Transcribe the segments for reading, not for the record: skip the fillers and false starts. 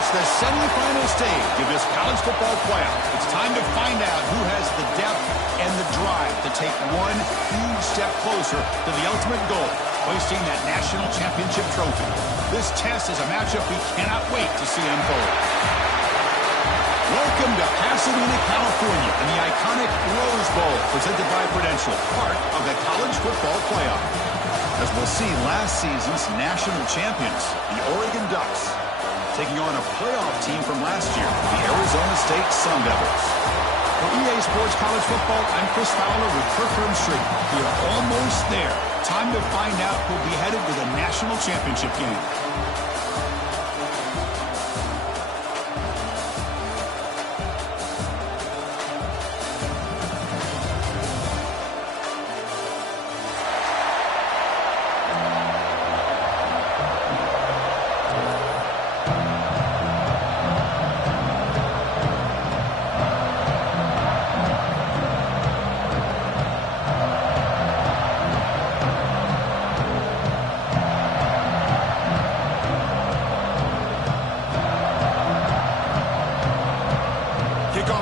reached the semifinal stage of this college football playoff. It's time to find out who has the depth and the drive to take one huge step closer to the ultimate goal, hoisting that national championship trophy. This test is a matchup we cannot wait to see unfold. Welcome to Pasadena, California, and the iconic Rose Bowl, presented by Prudential, part of the college football playoff. As we'll see, last season's national champions, the Oregon Ducks, taking on a playoff team from last year, the Arizona State Sun Devils. For EA Sports College Football, I'm Chris Fowler with Kirk Herbstreit. We are almost there. Time to find out who'll be headed to the national championship game.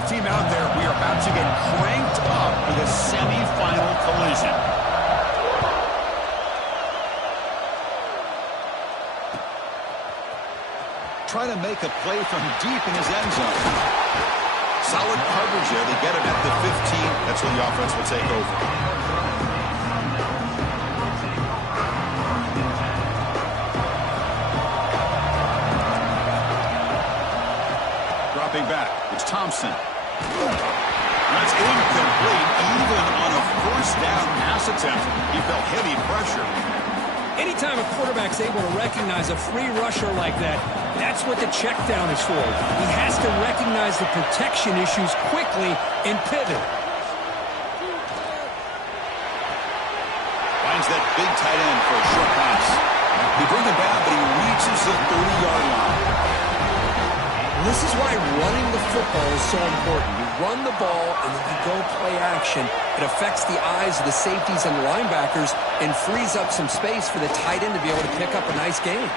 Team out there, we are about to get cranked up with a semi-final collision. Trying to make a play from deep in his end zone. Solid coverage there. They get it at the 15. That's where the offense will take over. Dropping back, it's Thompson. That's incomplete, even on a first down pass attempt. He felt heavy pressure. Anytime a quarterback's able to recognize a free rusher like that, that's what the check down is for. He has to recognize the protection issues quickly and pivot. Finds that big tight end for a short pass. He brings him down, but he reaches the 30-yard line. This is why running the football is so important. You run the ball and then you go play action. It affects the eyes of the safeties and the linebackers and frees up some space for the tight end to be able to pick up a nice gain.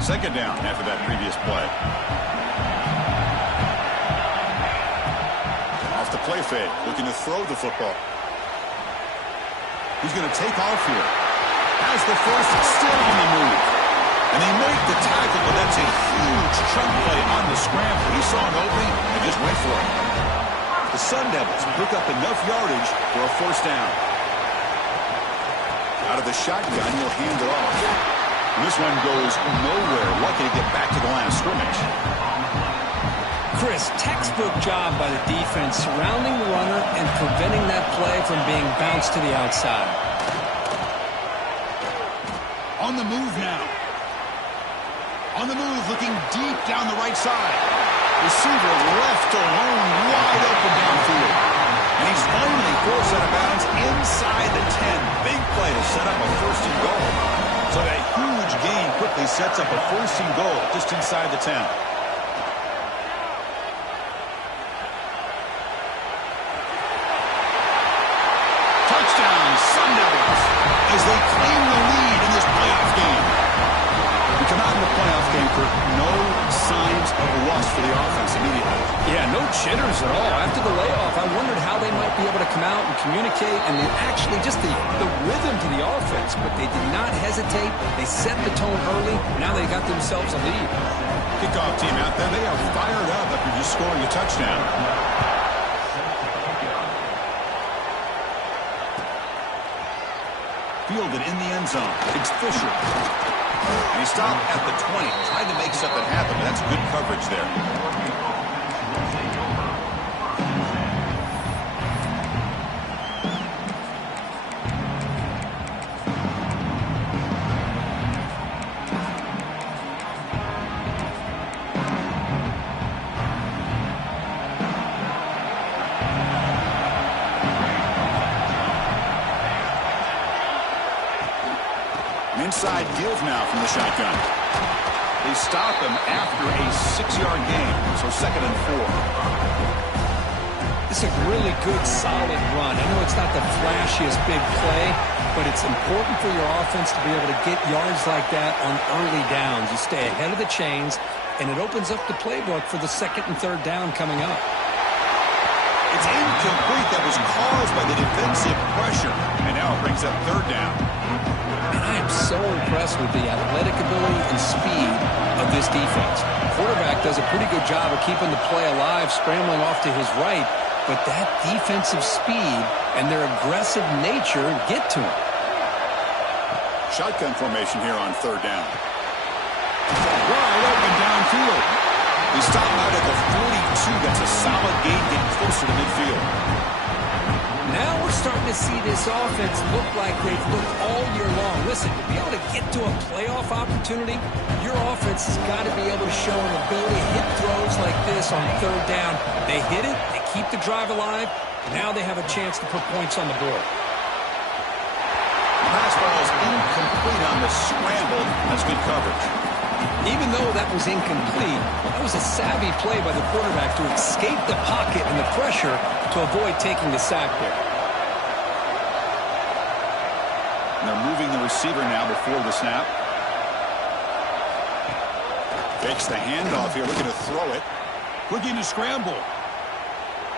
Second down after that previous play. Off the play fake, looking to throw the football. He's going to take off here. Has the first, still on the move. And they make the tackle, but that's a huge chunk play on the scramble. He saw an opening and just went for it. The Sun Devils pick up enough yardage for a first down. Out of the shotgun, he'll hand it off. And this one goes nowhere. Lucky to get back to the line of scrimmage. Chris, textbook job by the defense surrounding the runner and preventing that play from being bounced to the outside. On the move now. On the move, looking deep down the right side. Receiver left alone, wide open downfield. And he's finally forced out of bounds inside the 10. Big play to set up a first and goal. So that huge gain quickly sets up a first and goal just inside the 10. Sun Devils as they claim the lead in this playoff game. We come out in the playoff game for no signs of rust for the offense immediately. Yeah, no jitters at all. After the layoff, I wondered how they might be able to come out and communicate and actually just the rhythm to the offense. But they did not hesitate. They set the tone early. Now they got themselves a lead. Kickoff team out there. They are fired up after just scoring a touchdown. Fielded in the end zone. It's Fisher. And he stopped at the 20, trying to make something happen, but that's good coverage there. Inside give now from the shotgun. They stop him after a 6-yard gain, so 2nd and 4. It's a really good, solid run. I know it's not the flashiest big play, but it's important for your offense to be able to get yards like that on early downs. You stay ahead of the chains, and it opens up the playbook for the second and third down coming up. It's incomplete. That was caused by the defensive pressure, and now it brings up third down. And I am so impressed with the athletic ability and speed of this defense. Quarterback does a pretty good job of keeping the play alive, scrambling off to his right, but that defensive speed and their aggressive nature get to him. Shotgun formation here on third down. Wide open downfield. He stopped out at the 42. That's a solid gain, getting closer to midfield. Now we're starting to see this offense look like they've looked all year long. Listen, to be able to get to a playoff opportunity, your offense has got to be able to show an ability to hit throws like this on third down. They hit it, they keep the drive alive, now they have a chance to put points on the board. Pass ball is incomplete on the scramble. That's good coverage. Even though that was incomplete, that was a savvy play by the quarterback to escape the pocket and the pressure to avoid taking the sack there. And they're moving the receiver now before the snap. Fakes the handoff here, looking to throw it. Looking to scramble.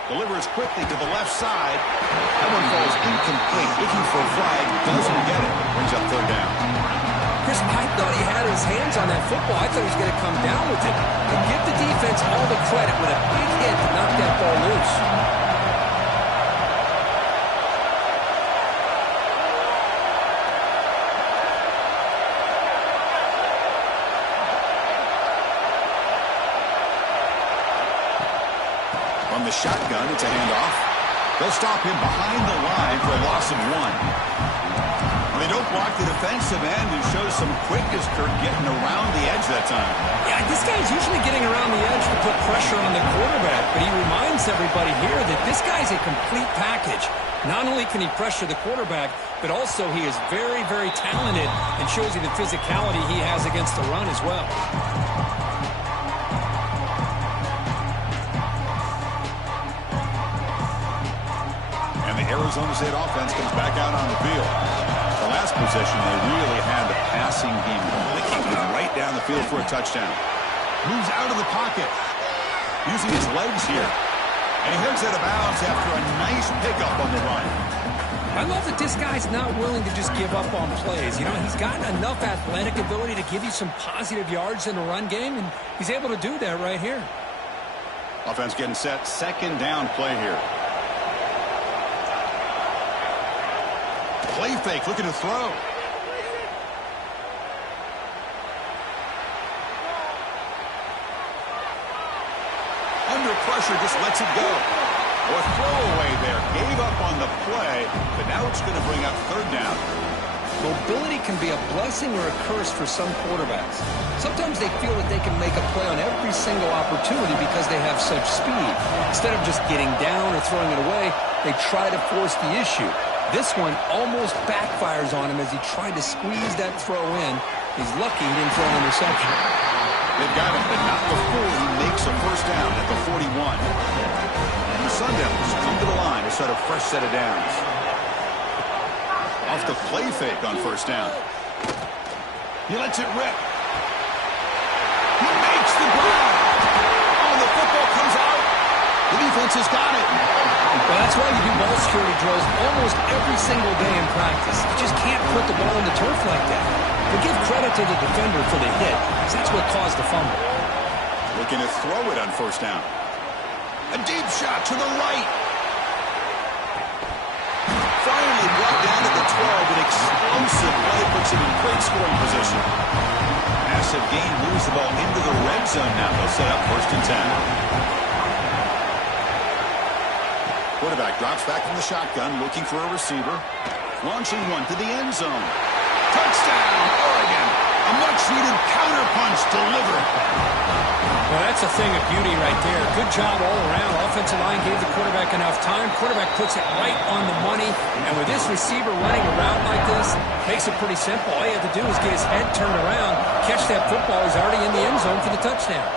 Delivers quickly to the left side. That one falls incomplete. Looking for a flag. Doesn't get it. Brings up third down. Chris, I thought he had his hands on that football. I thought he was going to come down with it. But give the defense all the credit with a big hit to knock that ball loose. From the shotgun, it's a handoff. They'll stop him behind the line for a loss of one. They don't block the defensive end, who shows some quickness, Kirk, getting around the edge that time. Yeah, this guy's usually getting around the edge to put pressure on the quarterback, but he reminds everybody here that this guy's a complete package. Not only can he pressure the quarterback, but also he is very, very talented and shows you the physicality he has against the run as well. And the Arizona State offense comes back out on the field. The last possession, they really had the passing game going. They kicked it right down the field for a touchdown. Moves out of the pocket, using his legs here. And he heads out of bounds after a nice pickup on the run. I love that this guy's not willing to just give up on plays. You know, he's got enough athletic ability to give you some positive yards in the run game, and he's able to do that right here. Offense getting set. Second down play here. Play fake, looking to throw. Under pressure, just lets it go. Or throwaway there. Gave up on the play, but now it's going to bring up third down. Mobility can be a blessing or a curse for some quarterbacks. Sometimes they feel that they can make a play on every single opportunity because they have such speed. Instead of just getting down or throwing it away, they try to force the issue. This one almost backfires on him as he tried to squeeze that throw in. He's lucky he didn't throw an interception. They've got him, but not before he makes a first down at the 41. And the Sun Devils come to the line to set a fresh set of downs. Off the play fake on first down. He lets it rip. He makes the grab. Oh, the football comes out. The defense has got it. Well, that's why you do ball security drills almost every single day in practice. You just can't put the ball in the turf like that. But give credit to the defender for the hit, because that's what caused the fumble. Looking to throw it on first down. A deep shot to the right. Finally brought down to the 12. An explosive play puts him in great scoring position. Massive gain, moves the ball into the red zone now. They'll set up first and 10. Quarterback drops back from the shotgun, looking for a receiver. Launching one to the end zone. Touchdown, Oregon. A much-needed counterpunch delivered. Well, that's a thing of beauty right there. Good job all around. Offensive line gave the quarterback enough time. Quarterback puts it right on the money. And with this receiver running around like this, makes it pretty simple. All you have to do is get his head turned around, catch that football. He's already in the end zone for the touchdown.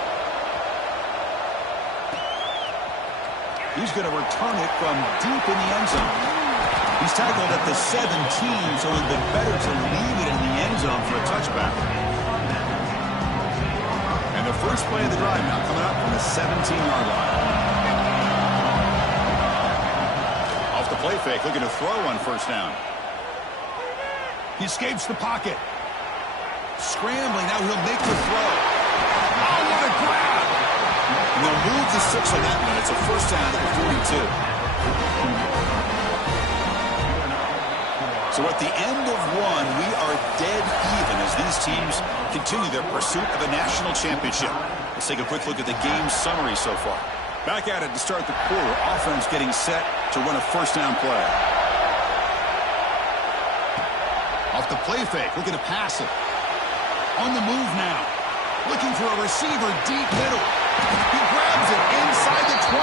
He's going to return it from deep in the end zone. He's tackled at the 17, so it would have been better to leave it in the end zone for a touchback. And the first play of the drive now coming up from the 17-yard line. Off the play fake, looking to throw on first down. He escapes the pocket. Scrambling, now he'll make the throw. Oh, what a grab! And they'll move the 6 on that one. It's a first down at the 42. So at the end of one, we are dead even as these teams continue their pursuit of a national championship. Let's take a quick look at the game summary so far. Back at it to start the quarter. Offense getting set to run a first down play. Off the play fake, looking to pass it. On the move now. Looking for a receiver deep middle. He grabs it inside the 20.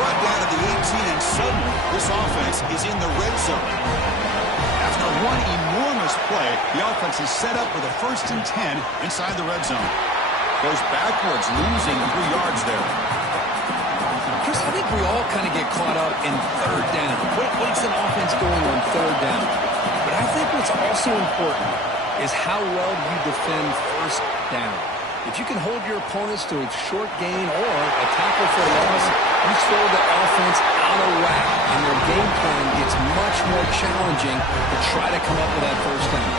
Brought down at the 18, and suddenly this offense is in the red zone. After one enormous play, the offense is set up with a 1st and 10 inside the red zone. Goes backwards, losing 3 yards there. Chris, I think we all kind of get caught up in third down. What's an offense doing on third down? But I think what's also important is how well you defend first down. If you can hold your opponents to a short gain or a tackle for a loss, you throw the offense out of whack, and their game plan gets much more challenging to try to come up with that first down.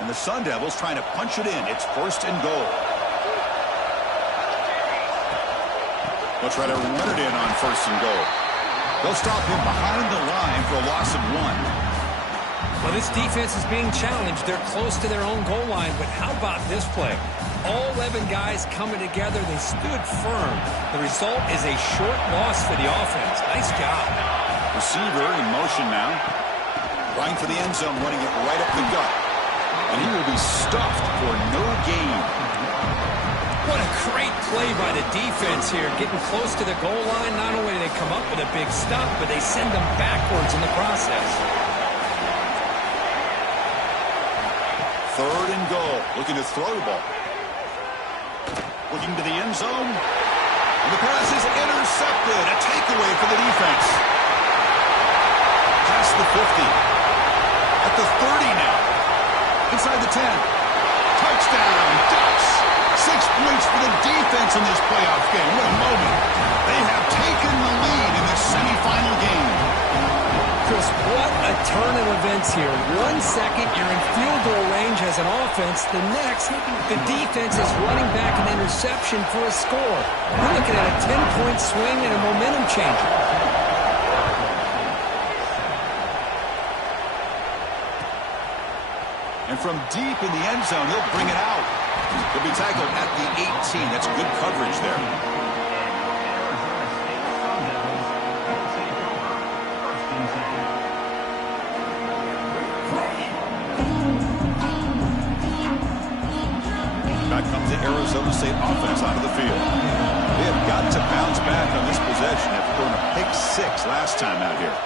And the Sun Devils trying to punch it in. It's 1st and goal. They'll try to run it in on 1st and goal. They'll stop him behind the line for a loss of 1. Well, this defense is being challenged. They're close to their own goal line, but how about this play? All 11 guys coming together. They stood firm. The result is a short loss for the offense. Nice job. Receiver in motion now. Running for the end zone, running it right up the gut. And he will be stuffed for no gain. What a great play by the defense here. Getting close to the goal line, not only do they come up with a big stop, but they send them backwards in the process. 3rd and goal. Looking to throw the ball. Looking to the end zone. And the pass is intercepted. A takeaway for the defense. Past the 50. At the 30 now. Inside the 10. Touchdown. Ducks. 6 points for the defense in this playoff game. What a moment. They have taken the lead in this semifinal game. Chris, what a turn of events here. 1 second, you're in field goal range as an offense. The next, the defense is running back an interception for a score. We're looking at a 10-point swing and a momentum changer. And from deep in the end zone, he'll bring it out. He'll be tackled at the 18. That's good coverage there. Back comes the Arizona State offense onto the field. They have got to bounce back on this possession after throwing a pick 6 last time out here.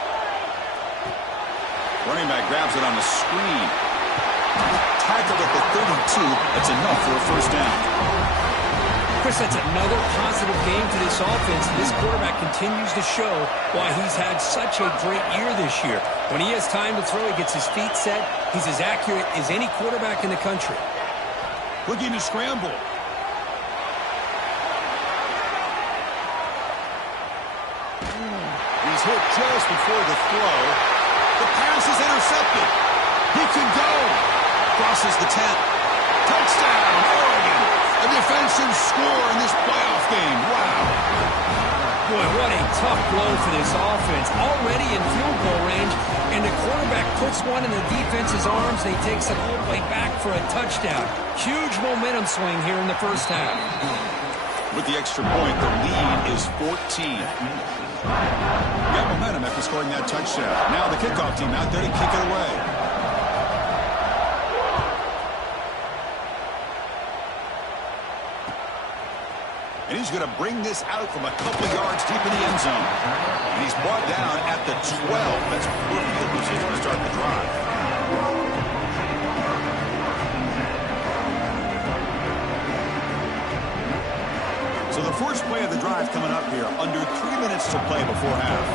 Running back grabs it on the screen. Tackled at the 32. That's enough for a first down. Chris, that's another positive game for this offense. This quarterback continues to show why he's had such a great year this year. When he has time to throw, he gets his feet set. He's as accurate as any quarterback in the country. Looking to scramble. He's hit just before the throw. The pass is intercepted. He can go. Crosses the 10. Touchdown, Oregon. A defensive score in this playoff game. Wow. Boy, what a tough blow for this offense. Already in field goal range, and the quarterback puts one in the defense's arms, and he takes it all the way back for a touchdown. Huge momentum swing here in the first half. With the extra point, the lead is 14. Got momentum after scoring that touchdown. Now the kickoff team out there to kick it away. And he's going to bring this out from a couple of yards deep in the end zone. And he's brought down at the 12. That's poor field position to start the drive. first play of the drive coming up here. Under 3 minutes to play before half.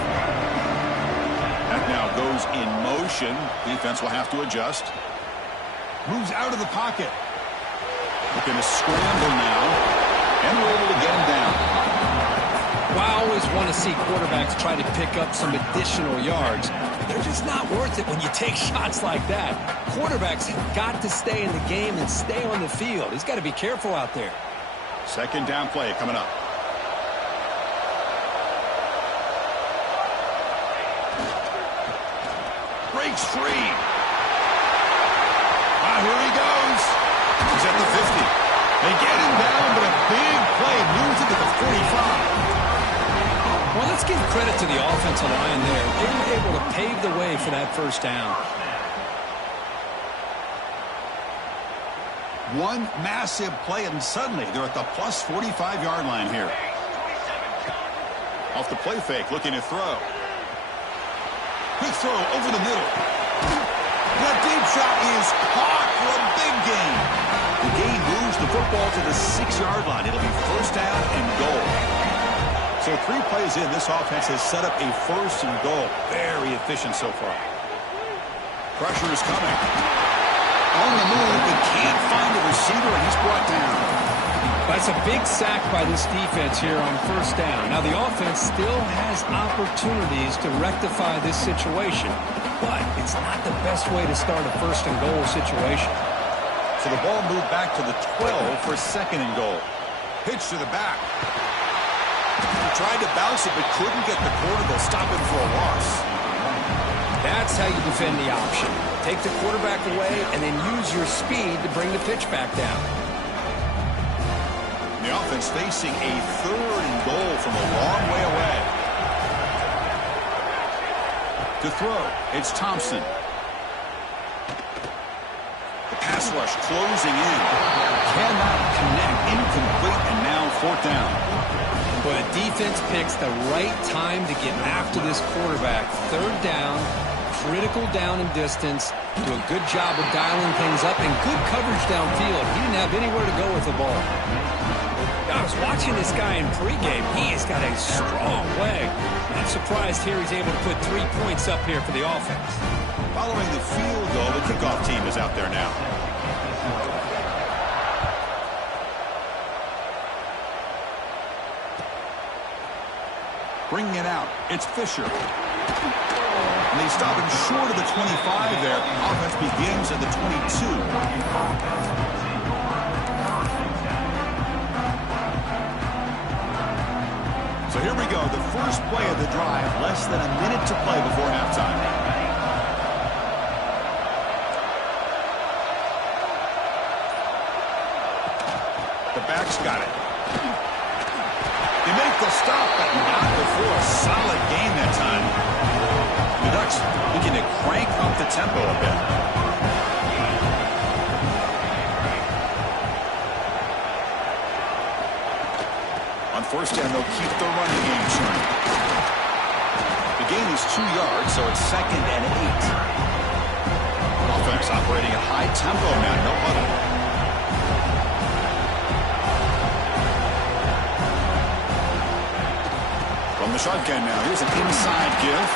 That now goes in motion. Defense will have to adjust. Moves out of the pocket. Looking to scramble now. And we're able to get him down. Well, I always want to see quarterbacks try to pick up some additional yards. They're just not worth it when you take shots like that. Quarterbacks have got to stay in the game and stay on the field. He's got to be careful out there. Second down play coming up. Breaks free. Here he goes. He's at the 50. They get him down, but a big play moves it to the 45. Well, let's give credit to the offensive line there. They were able to pave the way for that first down. One massive play, and suddenly they're at the plus 45-yard line here. Off the play fake, looking to throw. Quick throw over the middle. The deep shot is caught for a big gain. The gain moves the football to the 6-yard line. It'll be first down and goal. So 3 plays in, this offense has set up a first and goal. Very efficient so far. Pressure is coming. On the move, but can't find the receiver, and he's brought down. That's a big sack by this defense here on first down. Now, the offense still has opportunities to rectify this situation, but it's not the best way to start a first and goal situation. So the ball moved back to the 12 for second and goal. Pitch to the back. He tried to bounce it, but couldn't get the corner. They'll stop him for a loss. That's how you defend the option. Take the quarterback away and then use your speed to bring the pitch back down. The offense facing a third and goal from a long way away. To throw, it's Thompson. The pass rush closing in. Cannot connect. Incomplete, and now fourth down. But the defense picks the right time to get after this quarterback. Third down, critical down and distance. Do a good job of dialing things up and good coverage downfield. He didn't have anywhere to go with the ball. I was watching this guy in pregame. He has got a strong leg. I'm surprised here he's able to put 3 points up here for the offense. Following the field goal, the kickoff team is out there now. Bringing it out, it's Fisher. And they stop him short of the 25 there. Offense begins at the 22. So here we go, the first play of the drive, less than a minute to play before halftime. The back's got it. They make the stop, but not before a solid gain that time. The Ducks looking to crank up the tempo a bit. On first down, they'll keep the running game churning. The gain is 2 yards, so it's second and 8. Offense operating at high tempo now, no huddle. From the shotgun now, here's an inside give.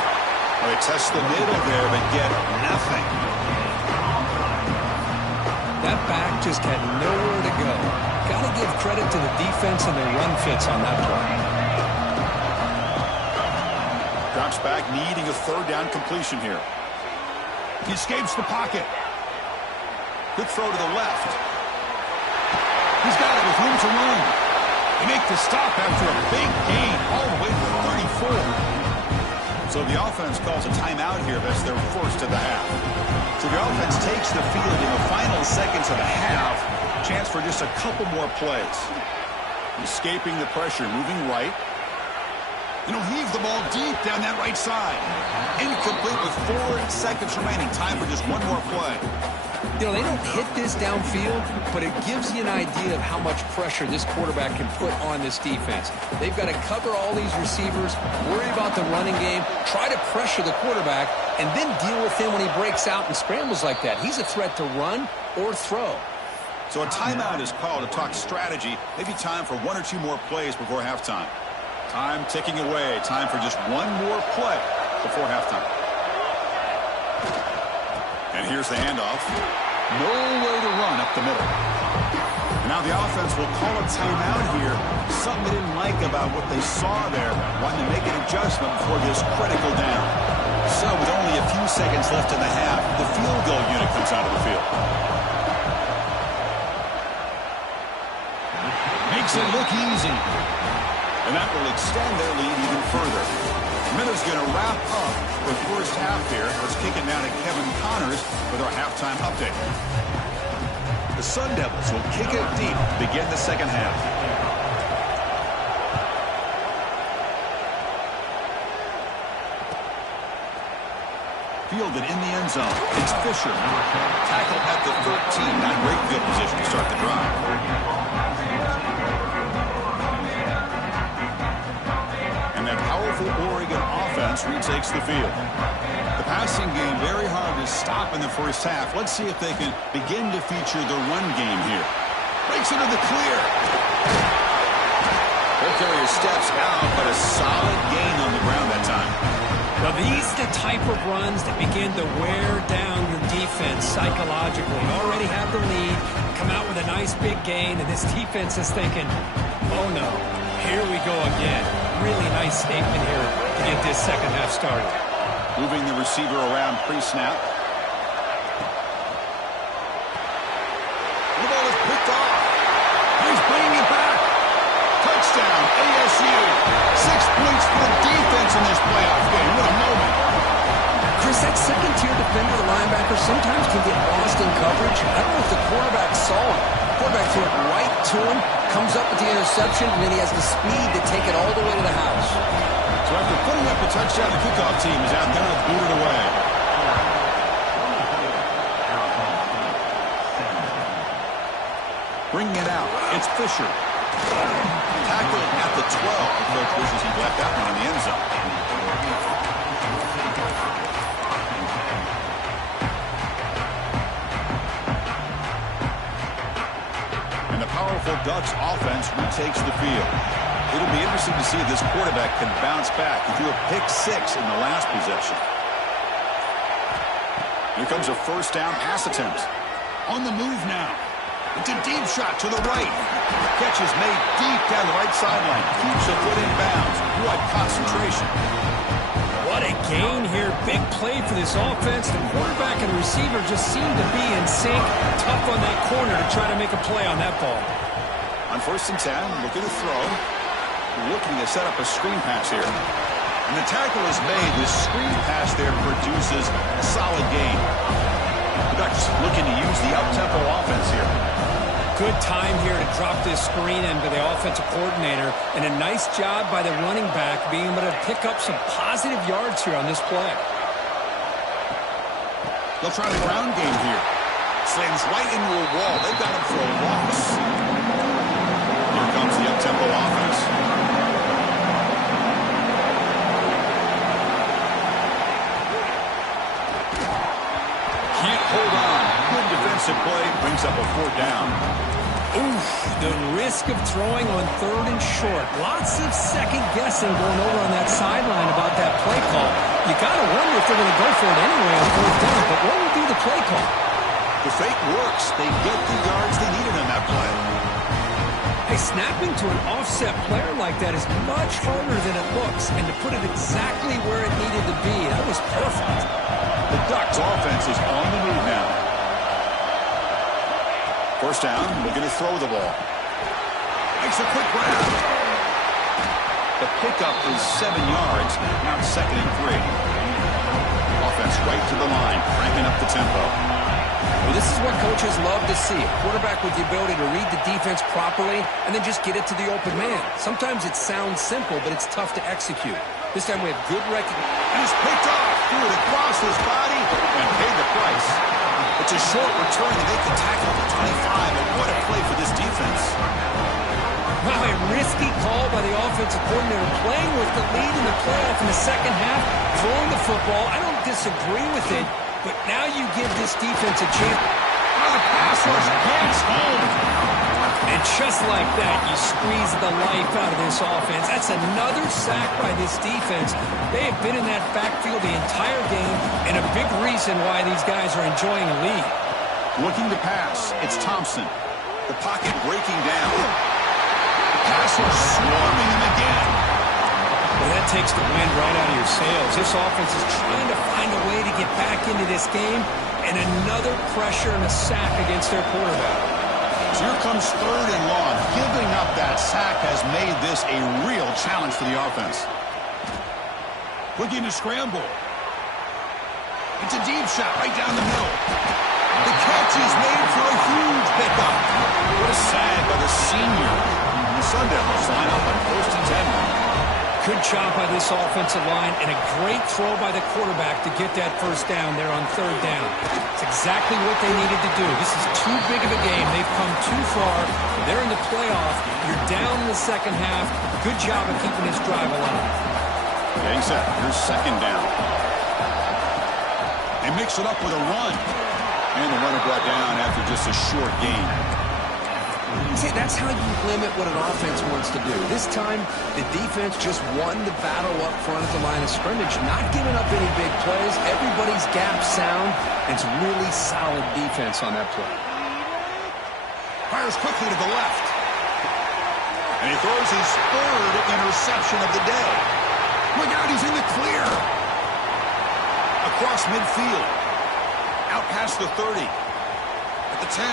They test the middle there, but get nothing. That back just had nowhere to go. Got to give credit to the defense and their run fits on that play. Drops back, needing a third down completion here. He escapes the pocket. Good throw to the left. He's got it with room to run. They make the stop after a big gain all the way to the 34. So the offense calls a timeout here. That's their first of the half. So the offense takes the field in the final seconds of the half. Chance for just a couple more plays. Escaping the pressure, moving right. And he'll heave the ball deep down that right side. Incomplete with 4 seconds remaining. Time for just one more play. They don't hit this downfield, but it gives you an idea of how much pressure this quarterback can put on this defense. They've got to cover all these receivers, worry about the running game, try to pressure the quarterback, and then deal with him when he breaks out and scrambles like that. He's a threat to run or throw. So a timeout is called to talk strategy. Maybe time for one or two more plays before halftime. Time ticking away. Time for just one more play before halftime. And here's the handoff. Nowhere to run up the middle. And now the offense will call a timeout here. Something they didn't like about what they saw there. Wanting to make an adjustment before this critical down. So with only a few seconds left in the half, the field goal unit comes out of the field. Makes it look easy. And that will extend their lead even further. Miller's going to wrap up the first half here. Let's kick it now to Kevin Connors with our halftime update. The Sun Devils will kick it deep to begin the second half. Fielded in the end zone. It's Fisher. Tackled at the 13. Not great field position to start the drive. And that powerful Oregon offense retakes the field. The passing game very hard to stop in the first half. Let's see if they can begin to feature the run game here. Breaks into the clear. Ball carrier steps out, but a solid gain on the ground that time. Well, these are the type of runs that begin to wear down your defense psychologically. You already have the lead, come out with a nice big gain, and this defense is thinking, oh no, here we go again. Really nice statement here to get this second half started. Moving the receiver around pre-snap. The ball is picked off. He's bringing it back. Touchdown, ASU. 6 points for the defense in this playoff game. What a moment. Chris, that second-tier defender, the linebacker, sometimes can get lost in coverage. I don't know if the quarterback saw him. Quarterback threw it right to him, comes up with the interception, and then he has the speed to take it all the way to the house. So after putting up a touchdown, the kickoff team is out there to boot it away. Bringing it out, it's Fisher. Tackled at the 12. The coach wishes he left that one in the end zone. And the powerful Ducks offense retakes the field. It'll be interesting to see if this quarterback can bounce back. He threw a pick-6 in the last possession. Here comes a first down pass attempt. On the move now. It's a deep shot to the right. Catch is made deep down the right sideline. Keeps a foot in bounds. What concentration. What a gain here. Big play for this offense. The quarterback and the receiver just seem to be in sync. Tough on that corner to try to make a play on that ball. On 1st and 10, looking to throw. Looking to set up a screen pass here. And the tackle is made. The screen pass there produces a solid gain. The Ducks looking to use the up-tempo offense here. Good time here to drop this screen in by the offensive coordinator, and a nice job by the running back being able to pick up some positive yards here on this play. They'll try the ground game here. Slams right into a wall. They've got him for a loss. Here comes the up-tempo offense. Can't hold on. Good defensive play. Brings up a 4th down. Oof, the risk of throwing on 3rd and short. Lots of second guessing going over on that sideline about that play call. You got to wonder if they're going to go for it anyway on 4th down, but what would be the play call? The fake works. They get the yards they needed on that play. Hey, snapping to an offset player like that is much harder than it looks, and to put it exactly where it needed to be, that was perfect. The Ducks offense is on the move now. First down, looking to throw the ball. Makes a quick grab. The pickup is 7 yards. Now it's 2nd and 3. Offense right to the line, cranking up the tempo. Well, this is what coaches love to see. A quarterback with the ability to read the defense properly and then just get it to the open man. Sometimes it sounds simple, but it's tough to execute. This time we have good recognition. And he's picked off. Threw it across his body and paid the price. It's a short return to make the tackle at the 25, but what a play for this defense. Wow, a risky call by the offensive coordinator, playing with the lead in the playoff in the second half, throwing the football. I don't disagree with it, but now you give this defense a chance. the pass rush gets home. And just like that, you squeeze the life out of this offense. That's another sack by this defense. They have been in that backfield the entire game, and a big reason why these guys are enjoying a lead. Looking to pass, it's Thompson. The pocket breaking down. The pass rush swarming him again. Well, that takes the wind right out of your sails. This offense is trying to find a way to get back into this game, and another pressure and a sack against their quarterback. So here comes 3rd and long. Giving up that sack has made this a real challenge for the offense. Looking to scramble. It's a deep shot right down the middle. The catch is made for a huge pickup. What a sag by the senior. The Sundowns line up on 1st and 10. Good job by this offensive line, and a great throw by the quarterback to get that first down there on 3rd down. It's exactly what they needed to do. This is too big of a game. They've come too far. They're in the playoff. You're down in the second half. Good job of keeping this drive alive. Getting set. Here's 2nd down. They mix it up with a run. And the runner brought down after just a short gain. See, that's how you limit what an offense wants to do. This time, the defense just won the battle up front at the line of scrimmage, not giving up any big plays. Everybody's gap sound. It's really solid defense on that play. Fires quickly to the left. And he throws his 3rd interception of the day. Look out, he's in the clear. Across midfield. Out past the 30. At the 10.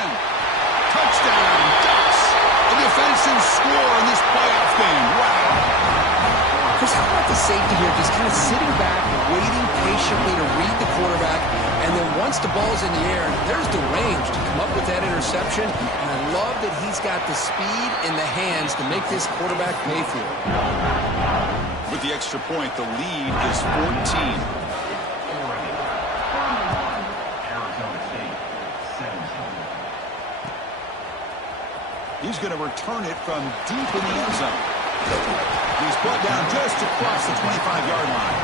Touchdown, Ducks. A defensive score in this playoff game. Wow. Chris, how about the safety here? Just kind of sitting back, waiting patiently to read the quarterback, and then once the ball's in the air, there's the range to come up with that interception. And I love that he's got the speed in the hands to make this quarterback pay for it. With the extra point, the lead is 14. He's going to return it from deep in the end zone. He's brought down just across the 25-yard line.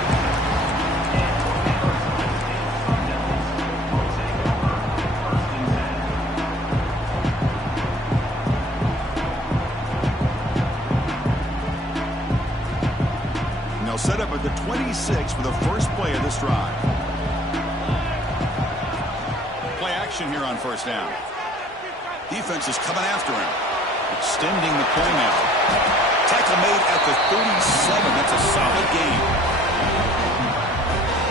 And they'll set up at the 26 for the first play of this drive. Play action here on 1st down. Defense is coming after him. Extending the play now. Tackle made at the 37. That's a solid gain.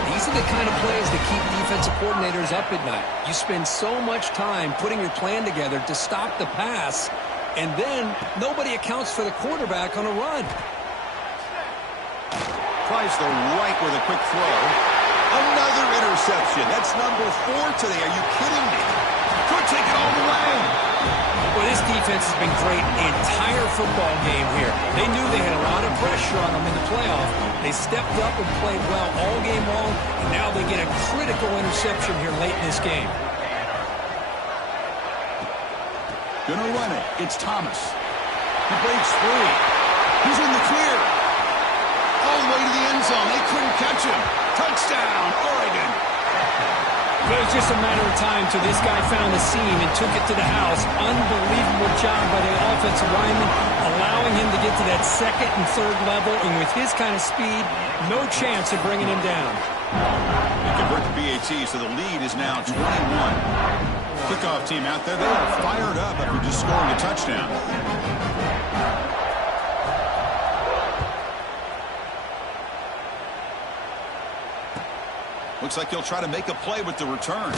These are the kind of plays that keep defensive coordinators up at night. You spend so much time putting your plan together to stop the pass, and then nobody accounts for the quarterback on a run. Tries the right with a quick throw. Another interception. That's number 4 today. Are you kidding me? Could take it all the way. Well, this defense has been great the entire football game here. They knew they had a lot of pressure on them in the playoff. They stepped up and played well all game long, and now they get a critical interception here late in this game. Gonna run it. It's Thomas. He breaks free. He's in the clear. All the way to the end zone. They couldn't catch him. Touchdown, Oregon. But it was just a matter of time till this guy found the seam and took it to the house. Unbelievable job by the offensive lineman, allowing him to get to that 2nd and 3rd level. And with his kind of speed, no chance of bringing him down. They convert to BAT, so the lead is now 21. Kickoff team out there, they are fired up after just scoring a touchdown. Looks like he'll try to make a play with the return.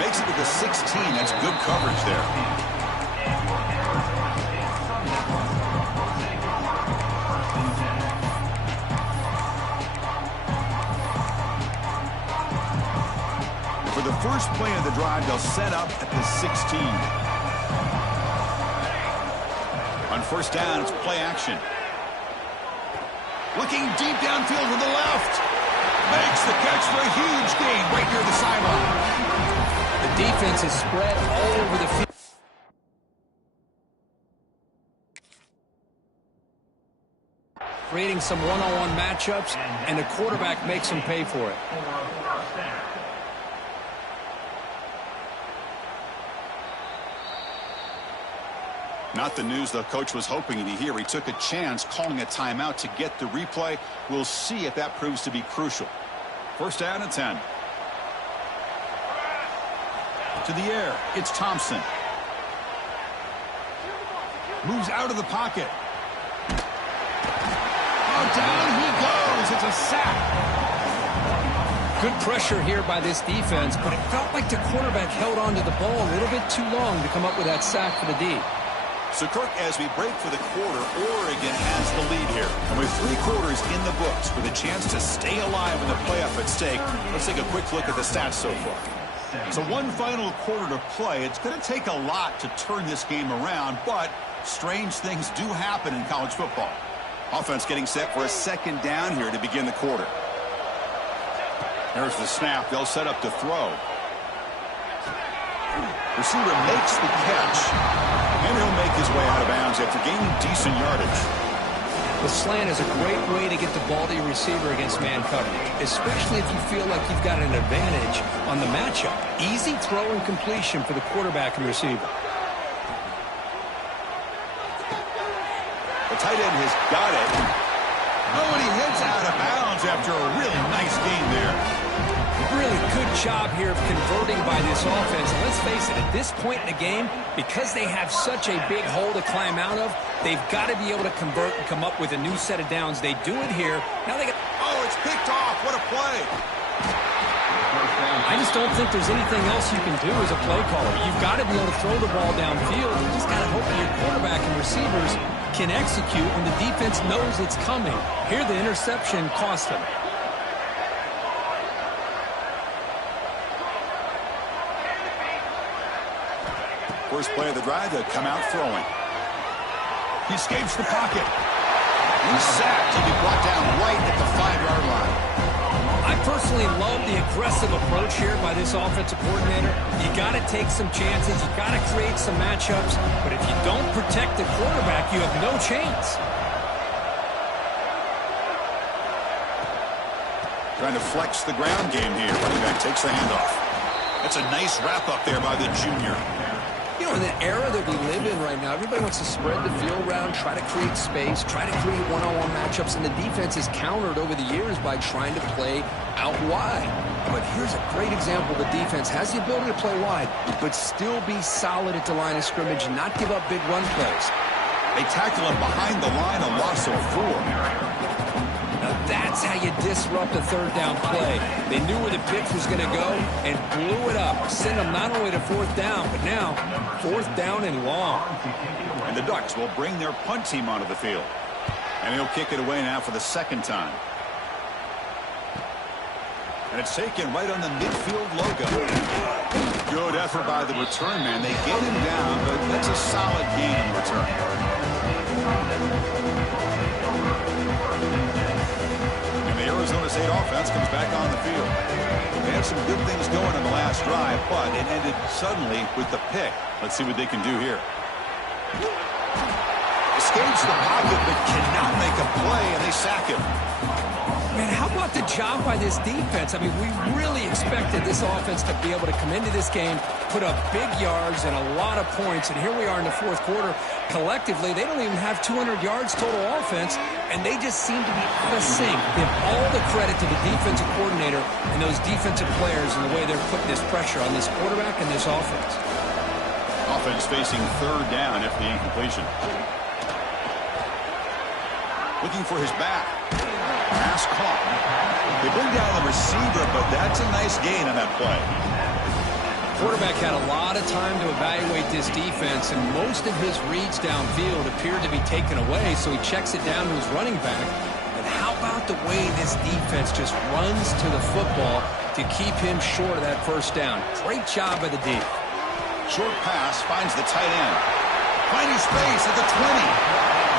Makes it to the 16. That's good coverage there. For the first play of the drive, they'll set up at the 16. On 1st down, it's play action. Looking deep downfield to the left. Makes the catch for a huge gain right near the sideline. The defense is spread all over the field. Creating some one-on-one matchups, and the quarterback makes them pay for it. Not the news the coach was hoping to hear. He took a chance calling a timeout to get the replay. We'll see if that proves to be crucial. First down and 10. To the air, it's Thompson. Moves out of the pocket. Oh, down he goes. It's a sack. Good pressure here by this defense, but it felt like the quarterback held on to the ball a little bit too long to come up with that sack for the D. So, Kirk, as we break for the quarter, Oregon has the lead here. And with 3 quarters in the books with a chance to stay alive in the playoff at stake, let's take a quick look at the stats so far. So one final quarter to play. It's going to take a lot to turn this game around, but strange things do happen in college football. Offense getting set for a second down here to begin the quarter. There's the snap. They'll set up to throw. Receiver makes the catch, and he'll make his way out of bounds after gaining decent yardage. The slant is a great way to get the ball to your receiver against man coverage, especially if you feel like you've got an advantage on the matchup. Easy throw and completion for the quarterback and receiver. The tight end has got it. Oh, and he heads out of bounds after a really nice game there. Really good job here of converting by this offense. And let's face it, at this point in the game, because they have such a big hole to climb out of, they've got to be able to convert and come up with a new set of downs. They do it here. Now they got... Oh, it's picked off. What a play. I just don't think there's anything else you can do as a play caller. You've got to be able to throw the ball downfield. You just got to hope that your quarterback and receivers can execute when the defense knows it's coming. Here, the interception cost them. First play of the drive to come out throwing. He escapes the pocket. He's sacked. He'll be brought down right at the 5-yard line. I personally love the aggressive approach here by this offensive coordinator. You got to take some chances. You got to create some matchups. But if you don't protect the quarterback, you have no chance. Trying to flex the ground game here. Running back takes the handoff. That's a nice wrap up there by the junior. You know, in the era that we live in right now, everybody wants to spread the field around, try to create space, try to create one-on-one matchups, and the defense is countered over the years by trying to play out wide. But here's a great example. The defense has the ability to play wide, but still be solid at the line of scrimmage and not give up big run plays. They tackle him behind the line, a loss of 4. Now that's how you disrupt a third down play. They knew where the pitch was going to go and blew it up. Send them not only to 4th down, but now 4th down and long. And the Ducks will bring their punt team onto the field. And he'll kick it away now for the second time. And it's taken right on the midfield logo. Good effort by the return man. They get him down, but that's a solid gain in return. Arizona State offense comes back on the field. They had some good things going in the last drive, but it ended suddenly with the pick. Let's see what they can do here. Escapes the pocket, but cannot make a play, and they sack him. Man, how about the job by this defense? I mean, we really expected this offense to be able to come into this game, put up big yards and a lot of points, and here we are in the 4th quarter. Collectively, they don't even have 200 yards total offense, and they just seem to be out of sync. Give all the credit to the defensive coordinator and those defensive players and the way they're putting this pressure on this quarterback and this offense. Offense facing 3rd down after the incompletion. Looking for his back. Pass caught. They bring down the receiver, but that's a nice gain on that play. Quarterback had a lot of time to evaluate this defense, and most of his reads downfield appeared to be taken away, so he checks it down to his running back. And how about the way this defense just runs to the football to keep him short of that 1st down? Great job by the D. Short pass finds the tight end. Finding space at the 20.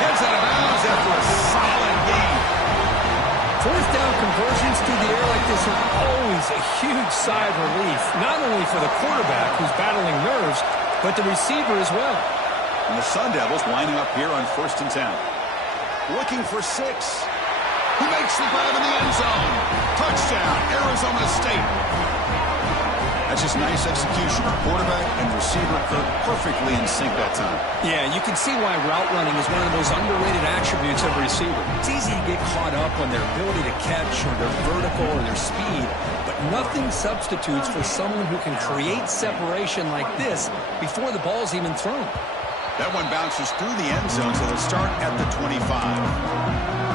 Heads out of bounds after a solid gain. 4th down conversions through the air like this are always a huge sigh of relief, not only for the quarterback who's battling nerves, but the receiver as well. And the Sun Devils lining up here on 1st and 10. Looking for 6. He makes the grab in the end zone. Touchdown, Arizona State. That's just nice execution. Quarterback and receiver perfectly in sync that time. Yeah, you can see why route running is one of the most underrated attributes of a receiver. It's easy to get caught up on their ability to catch or their vertical or their speed, but nothing substitutes for someone who can create separation like this before the ball's even thrown. That one bounces through the end zone, so they'll start at the 25.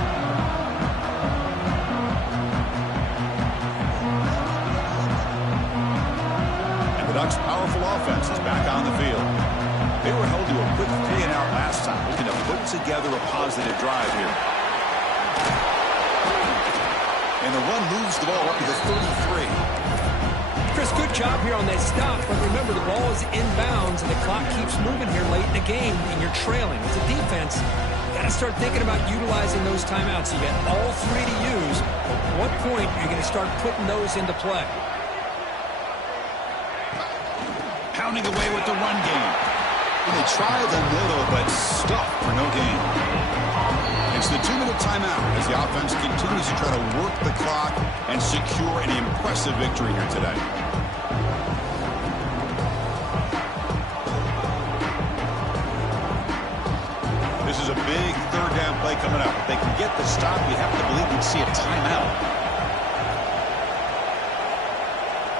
Ducks' powerful offense is back on the field. They were held to a quick 3-and-out last time, looking to put together a positive drive here. And the run moves the ball up to the 33. Chris, good job here on that stop, but remember the ball is inbounds and the clock keeps moving here late in the game and you're trailing. As a defense, you got to start thinking about utilizing those timeouts. You got all three to use. At what point are you going to start putting those into play? Pounding away with the run game. And they try the middle, but stuck for no gain. It's the 2-minute timeout as the offense continues to try to work the clock and secure an impressive victory here today. This is a big third down play coming up. If they can get the stop, you have to believe we'd see a timeout.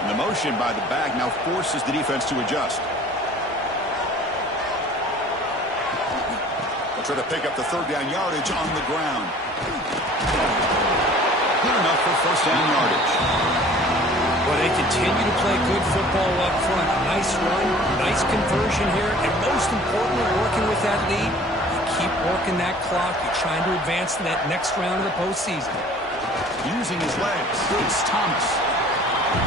The motion by the back now forces the defense to adjust. They'll try to pick up the third down yardage on the ground. Good enough for first down yardage. Well, they continue to play good football up front. Nice run, nice conversion here, and most importantly, working with that lead, you keep working that clock. You're trying to advance to that next round of the postseason. Using his legs, it's Thomas.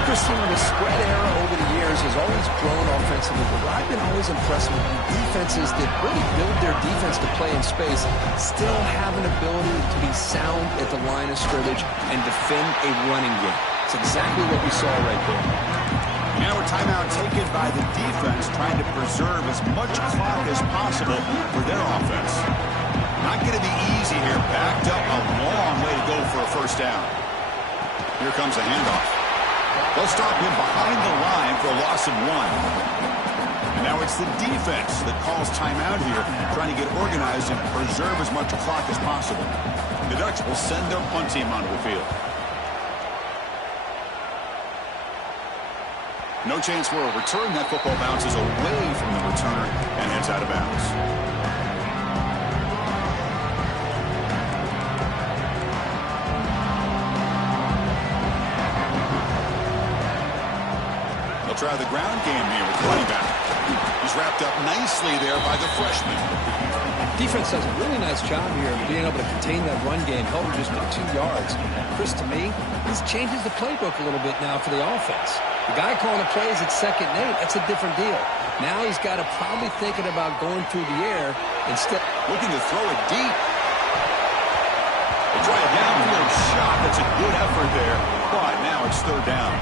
Christian, the spread era over the years has always grown offensively, but what I've been always impressed with defenses that really build their defense to play in space still have an ability to be sound at the line of scrimmage and defend a running game. It's exactly what we saw right there. Now a timeout taken by the defense, trying to preserve as much clock as possible for their offense. Not going to be easy here. Backed up a long way to go for a first down. Here comes a handoff. They'll stop him behind the line for a loss of 1. And now it's the defense that calls timeout here, trying to get organized and preserve as much clock as possible. The Ducks will send their punt team onto the field. No chance for a return. That football bounces away from the returner and heads out of bounds. Try the ground game here with running back. He's wrapped up nicely there by the freshman. Defense does a really nice job here of being able to contain that run game, held just to 2 yards. Chris, to me, this changes the playbook a little bit now for the offense. The guy calling the plays at 2nd and 8, that's a different deal. Now he's got to probably thinking about going through the air instead. Looking to throw it deep. They try a downfield shot. That's a good effort there. But now it's 3rd down.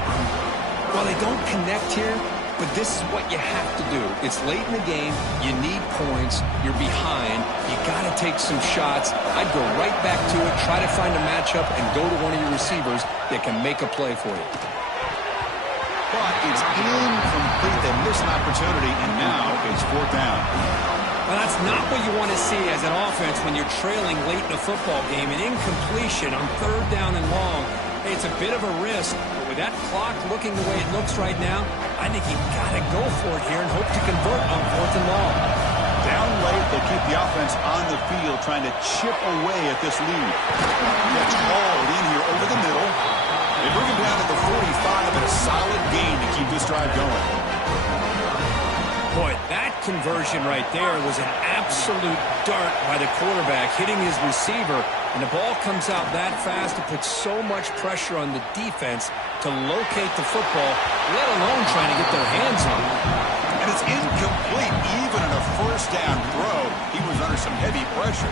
Well, they don't connect here, but this is what you have to do. It's late in the game. You need points. You're behind. You got to take some shots. I'd go right back to it, try to find a matchup, and go to one of your receivers that can make a play for you. But it's incomplete. They miss an opportunity, and now it's 4th down. Well, that's not what you want to see as an offense when you're trailing late in a football game. An incompletion on 3rd down and long. It's a bit of a risk, but with that clock looking the way it looks right now, I think you've got to go for it here and hope to convert on 4th and long. Down late, they keep the offense on the field, trying to chip away at this lead. Gets hauled in here over the middle. They bring him down to the 45 and a solid gain to keep this drive going. Boy, that conversion right there was an absolute dart by the quarterback, hitting his receiver, and the ball comes out that fast to put so much pressure on the defense to locate the football, let alone trying to get their hands on it. And it's incomplete. Even on a 1st down throw, he was under some heavy pressure.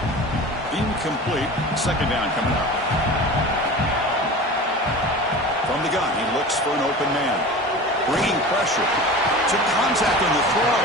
Incomplete. 2nd down coming up. From the gun, he looks for an open man. Bringing pressure. Took contact on the throw.